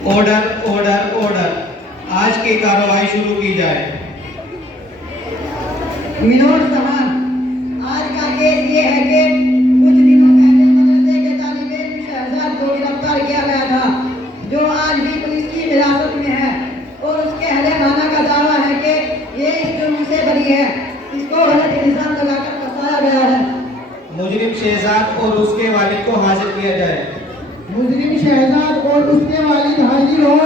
Order order order. आज की कार्रवाई शुरू की जाए। विनोद साहब, आज का केस ये है कि कुछ दिनों पहले मदरसे के तालिबे शहजाद को गिरफ्तार किया गया था, जो आज भी पुलिस की हिरासत में है और उसके अहले खाना का दावा है कि ये इस जुर्म से बरी है। इसको गलत इल्जाम लगाकर फंसाया गया है। मुजरिम शहजाद और उसके वालिद को हाजिर किया जाए। मुजरिम शहजाद और उसके वालिद हाजिर हो।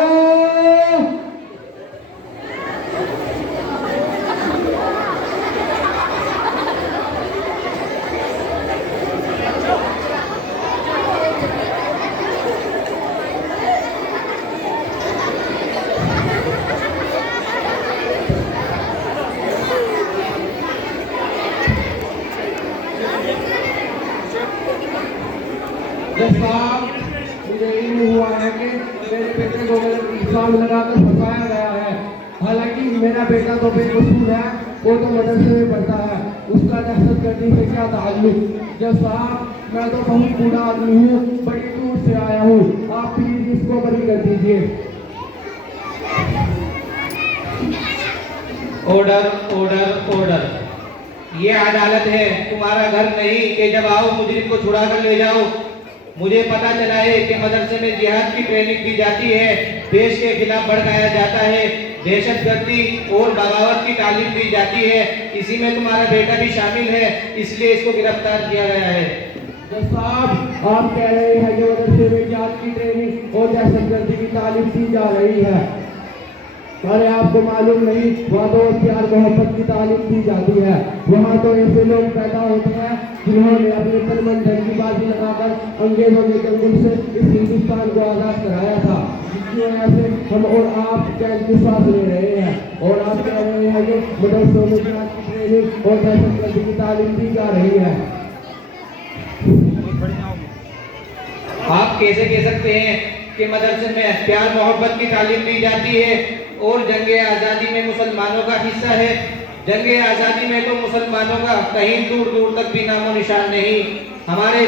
मुझे इल्म हुआ है कि मेरे बेटे को गलत इल्जाम लगाकर फंसाया गया है। हालांकि मेरा बेटा तो बेकसूर है, वो तो मदरसे में पढ़ता है, उसका दहशतगर्दी से क्या ताल्लुक। जज साहब, मैं तो बहुत बूढ़ा आदमी हूँ, बड़ी दूर से आया हूँ, आप प्लीज इसको बरी कर दीजिए। Order order order. ये अदालत है, तुम्हारा घर नहीं कि जब आओ मुजरिम को छुड़ा कर ले जाओ। मुझे पता चला है कि मदरसे में जिहाद की ट्रेनिंग दी जाती है, देश के खिलाफ भड़काया जाता है, दहशतगर्दी और बगावत की तालीम दी जाती है। इसी में तुम्हारा बेटा भी शामिल है, इसलिए इसको गिरफ्तार किया गया है। जज साहब, आप कह रहे हैं कि मदरसे में जिहाद की ट्रेनिंग और दहशतगर्दी की तालीम दी जा रही है। अरे आपको मालूम नहीं, वहाँ तो प्यार मोहब्बत की तालीम दी जाती है। वहाँ तो ऐसे लोग पैदा होते हैं जिन्होंने अपने तन मन धन की बाजी लगाकर अंग्रेजों के दंगल से इस हिंदुस्तान को आजाद कराया था, जिसकी वजह से हम और आप कैद की सांस ले रहे हैं। और आप कह रहे हैं कि मदरसों में जिहाद की ट्रेनिंग और दहशतगर्दी की तालीम दी जा रही है। आप कैसे कह सकते हैं कि मदरसे में प्यार मोहब्बत की तालीम दी जाती है और जंगे आज़ादी में मुसलमानों का हिस्सा है? जंगे आज़ादी में तो मुसलमानों का कहीं दूर दूर तक भी नामो निशान नहीं। हमारे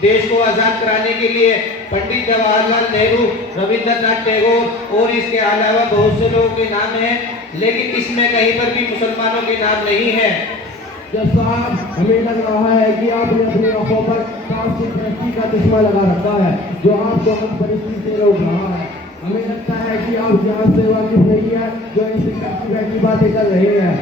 देश को आज़ाद कराने के लिए पंडित जवाहरलाल नेहरू, रविंद्रनाथ टैगोर और इसके अलावा बहुत से लोगों के नाम हैं, लेकिन इसमें कहीं पर भी मुसलमानों के नाम नहीं है। जज साहब, हमें लग रहा है कि आपने अपनी आंखों पर कांस्टिट्यूशन का चश्मा लगा रखा है, जो आपको हर परिस्थिति से रोक रहा है। हमें लगता है कि आप यहाँ से वाकिफ नहीं है, जो ऐसी बैठी बातें कर रहे हैं।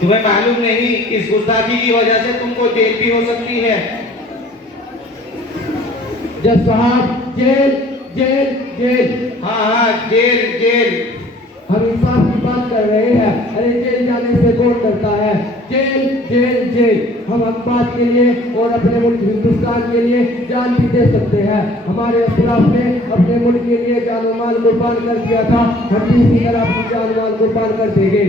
तुम्हें मालूम नहीं, इस गुस्ताखी की वजह से तुमको जेल भी हो सकती है। जज साहब, जेल जेल जेल। हाँ, जेल जेल। हम इंसाफ की बात कर रहे हैं। अरे जेल जाने से कौन डरता है? Jail jail jail. हम बात के लिए और अपने मुल्क हिंदुस्तान के लिए जान भी दे सकते हैं। हमारे अशराफ ने अपने मुल्क के लिए जान माल कुर्बान कर दिया था, हम भी इसी तरह अपनी जान माल कुर्बान कर देंगे।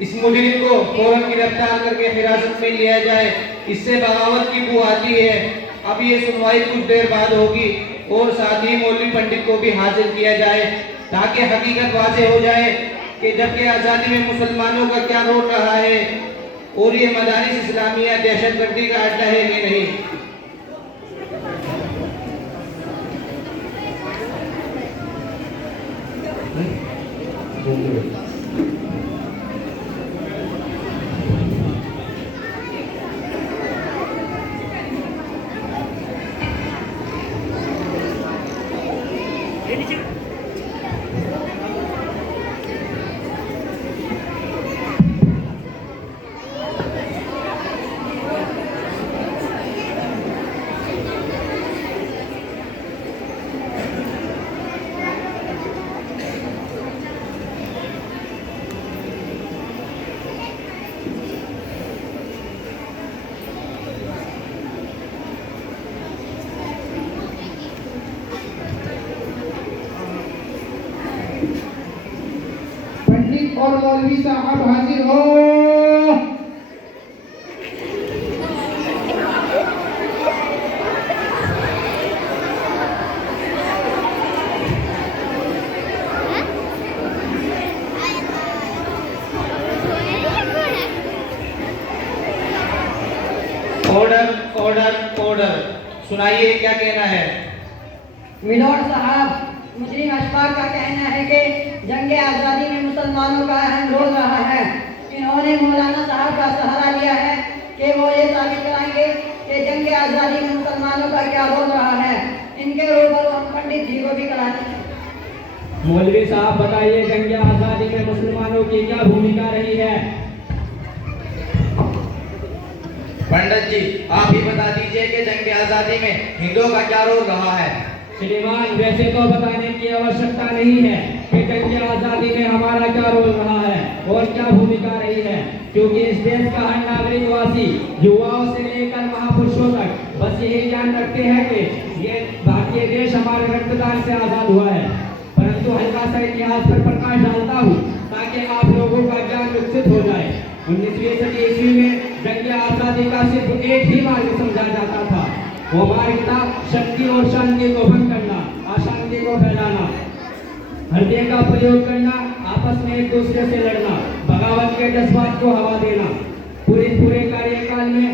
इस मुजरिम को फौरन गिरफ्तार करके हिरासत में लिया जाए, इससे बगावत की बू आती है। अब ये सुनवाई कुछ देर बाद होगी और साथ ही मौलवी पंडित को भी हाजिर किया जाए, ताकि हकीकत वाज़ेह हो जाए कि जबकि आज़ादी में मुसलमानों का क्या रोल रहा है और ये मदारिस इस्लामिया दहशतगर्दी का अड्डा है कि नहीं। पंडित और मौलवी साहब हाजिर हो। Order order order. सुनाइए, क्या कहना है? मिलोड साहब, मुजरिम अशफाक का कहना है कि जंग आज़ादी में मुसलमानों का अहम रोल रहा है। इन्होंने मौलाना साहब का सहारा लिया है कि वो ये साबित कराएंगे कि जंग आज़ादी में मुसलमानों का क्या रोल रहा है। इनके रूबरू हम पंडित जी को भी कराते हैं। मौलवी साहब बताइए, जंग आज़ादी में मुसलमानों की क्या भूमिका रही है? पंडित जी, आप ही बता दीजिए कि जंग आज़ादी में हिंदुओं का क्या रोल रहा है। श्रीमान, वैसे तो बताने की आवश्यकता नहीं है कि जंग आज़ादी में हमारा क्या रोल रहा है और क्या भूमिका रही है, क्योंकि इस देश का हर नागरिक वासी युवाओं से लेकर महापुरुषों तक बस यही जान रखते हैं कि ये भारतीय देश हमारे रक्तदान से आज़ाद हुआ है। परंतु हल्का सा इतिहास पर प्रकाश डालता हूँ ताकि आप लोगों का ज्ञान विकसित हो जाए। 19वीं सदी ईस्वी में जंग आज़ादी का सिर्फ एक ही मार्ग समझा जाता था, वो मार्ग था शक्ति और शांति को भंग करना, अशांति को फैलाना, हत्या का प्रयोग करना, आपस में एक दूसरे से लड़ना, बगावत के जज्बात को हवा देना। पूरे कार्यकाल में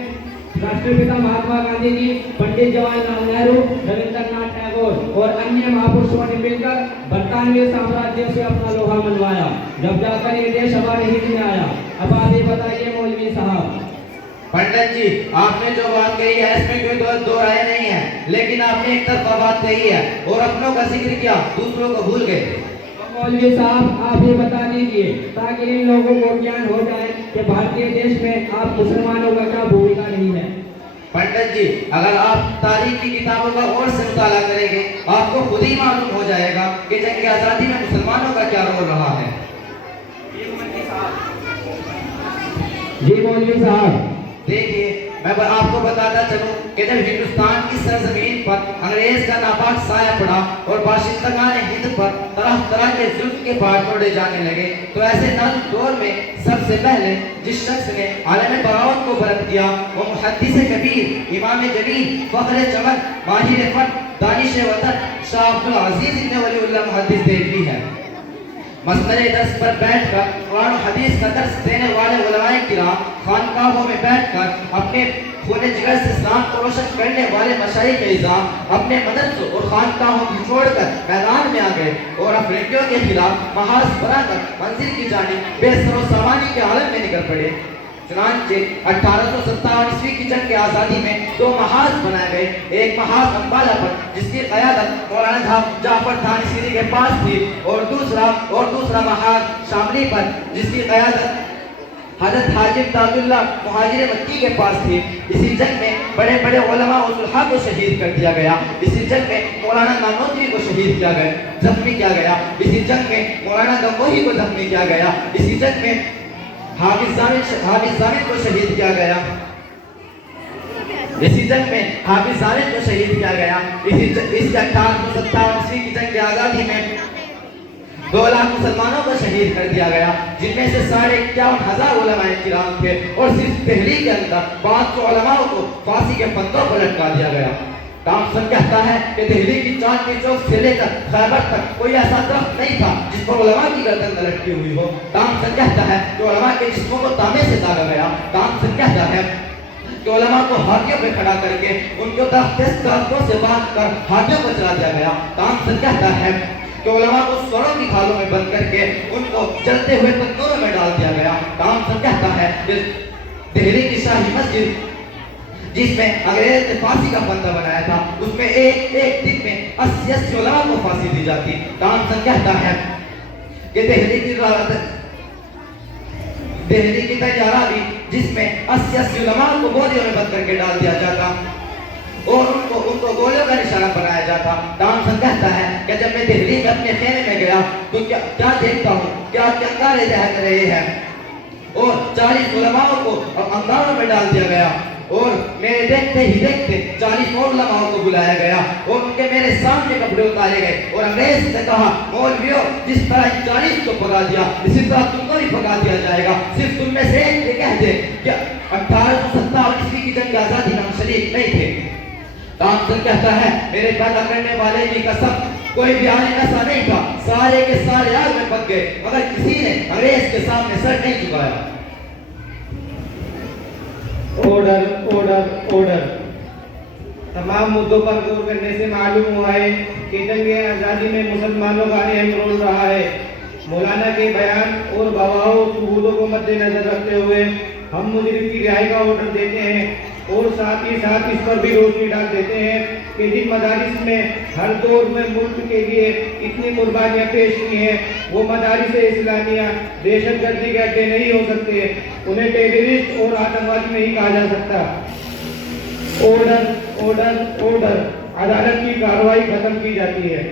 राष्ट्रपिता महात्मा गांधी जी, पंडित जवाहरलाल नेहरू, रविंद्रनाथ टैगोर और अन्य महापुरुषों ने मिलकर बरतानवी साम्राज्य से अपना लोहा मनवाया, जब जाकर ये देश हमारे हित में आया। अब आप ये बताइए मौलवी साहब। पंडित जी, आपने जो बात कही है इसमें कोई दो राय नहीं है, लेकिन आपने एक तरफा बात कही है और अपनों का जिक्र किया, दूसरों को भूल गए। मौलवी साहब, आप ये बता दीजिए ताकि इन लोगों को ज्ञान हो जाए कि भारतीय देश में आप मुसलमानों का क्या भूमिका नहीं है। पंडित जी, अगर आप तारीख की किताबों का और से मुताला करेंगे, आपको खुद ही मालूम हो जाएगा कि जंग आज़ादी में मुसलमानों का क्या रोल रहा है। जी मौलवी साहब। देखिए, मैं आपको बताता चलूं कि जब हिंदुस्तान की सरजमीन पर अंग्रेज का नापाक साया पड़ा और बाशिंदगान हिंद पर तरह तरह के जुल्म के बाढ़ तोड़े जाने लगे, तो ऐसे नाजुक दौर में सबसे पहले जिस शख्स ने आलम बगावत को बुलंद किया वो मुहद्दिस कबीर, इमाम जलील, फख्र चमन, माहिर फन, दानिश वतन शाह अब्दुल अजीज इब्न वलीउल्लाह मुहद्दिस देलवी है। मसनद दर्स पर बैठकर कुरान हदीस का दर्स देने वाले उलमाए किराम खानकाहों में बैठकर अपने खून जिगर से इस्लाम को रोशन करने वाले मशाइख इज़ाम अपने मदरसों और खानकाहों को छोड़कर मैदान में आ गए और अफ्रीकियों के खिलाफ महाज बनाकर मंजिल की जानिब बेसरो सामानी के आलम में निकल पड़े। चुनांचे 1857 ईस्वी की जंग की आज़ादी में दो महाज बनाए गए, एक महाज अम्बाला पर जिसकी क़यादत मौलाना जाफर थानी सीरी के पास थी और दूसरा महाज शामली पर जिसकी क़यादत हज़रत हाजिम ताजुल्लाह मुहाजिर मक्की के पास थी। इसी जंग में बड़े बड़े उलमा और सुलहा को शहीद कर दिया गया। इसी जंग में मौलाना नानोत्री को शहीद किया गया, जख्मी किया गया। इसी जंग में मौलाना गंगोही को जख्मी किया गया। इसी जंग में हाफिज जामिद को शहीद किया गया। इसी जंग में हाफिज जामिद को शहीद किया गया। इसी 1857 ईस्वी की जंग आज़ादी में 2 लाख मुसलमानों को शहीद कर दिया गया, जिनमें से 51,500 उलमाए किराम थे और सिर्फ दिल्ली के अंदर 500 उलमाओं को फांसी के फंदों पर लटका दिया गया। थॉमसन कहता है कि दिल्ली की चांदनी चौक से लेकर खैबर तक कोई ऐसा दरख्त नहीं था जिस पर उलमा की गर्दन न लटकी हुई हो। थॉमसन कहता है कि उलमा के जिस्मों को तांबे से दागा गया। थॉमसन कहता है कि उलमा को हाथियों पे खड़ा करके उनको दरख्तों से बांधकर हाथियों को चला दिया गया। थॉमसन कहता है कि उलमा को स्वरों की खालों में बंद करके उनको जलते हुए तंदूरों में डाल दिया गया। थॉमसन कहता है कि दिल्ली की शाही मस्जिद जिसमें अंग्रेज ने फांसी का फंदा बनाया था, उसमें एक दिन में 80 उलमा को फांसी दी जाती। थॉमसन कहता है कि दिल्ली की तैयारा भी जिसमें 80 उलमा को गोलियों में बंद करके डाल दिया जाता और उनको गोलियों का निशाना बनाया जाता। थॉमसन कहता है कि जब मैं दिल्ली में अपने खेमे में गया तो क्या देखता हूँ, क्या अंगारे दहक रहे हैं और 40 उलमाओं को अंगारों में डाल दिया गया और मेरे देखते ही देखते 40 और उलमाओं को बुलाया गया और उनके मेरे सामने कपड़े उतारे गए और अंग्रेज ने कहा, मौलवियों, जिस तरह 40 को भगा दिया इसी तरह तुमको भी भगा दिया जाएगा। सिर्फ तुम में से एक ये कह दे कि 1857 ईस्वी की जंग आज़ादी में हम शरीक नहीं थे। थॉमसन कहता है, मेरे पैदा करने वाले की कसम, कोई भी आलिम ऐसा नहीं था, सारे के सारे आग में पक गए मगर किसी ने अंग्रेज के सामने सर नहीं झुकाया। Order order order. तमाम मुद्दों पर गौर करने से मालूम हुआ है कि जंग आज़ादी में मुसलमानों का अहम रोल रहा है। मौलाना के बयान और गवाहों सबूतों को मद्देनजर रखते हुए हम मुजरिम की रिहाई का ऑर्डर देते हैं और साथ ही साथ इस पर भी रोशनी डाल देते हैं कि जिन मदारिस में हर दौर में मुल्क के लिए इतनी कुर्बानियाँ पेश की हैं वो मदारिस इस्लामिया दहशतगर्दी के अड्डे नहीं हो सकते, उन्हें टेररिस्ट और आतंकवादी नहीं कहा जा सकता। ऑर्डर ऑर्डर ऑर्डर, अदालत की कार्रवाई खत्म की जाती है।